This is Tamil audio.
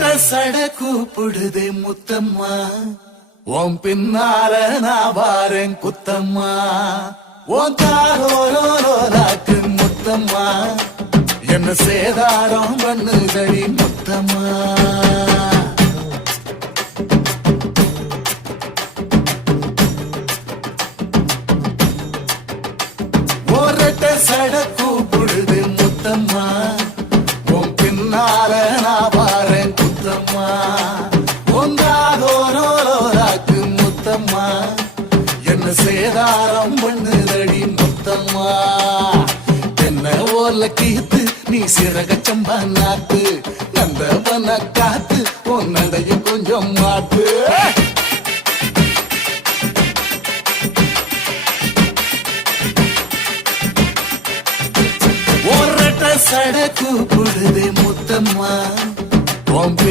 சட கூப்பிடுதே முத்தம்மா, உன் பின்னால நான் வாரேன் குத்தம்மா. உன் தாரோரோராக்கு முத்தம்மா, என்ன சேதாரம் பண்ணுதடி முத்தம்மா. ஒரட்ட சட கூப்பிடுது முத்தம்மா, உன் பின்னால நான் வாரேன் குத்தம்மா. ஒன்றாதோரோராக்கு முத்தம்மா, என்ன சேதாரம் பண்ணுதடி முத்தம்மா. என்ன ஓல கீத்து நீ சிறகச்சம்பா நாத்து, நந்தவன காத்து உன் நடைய கொஞ்சம் மாத்து. ஒரட்ட சட கூப்பிடுதே முத்தம்மா,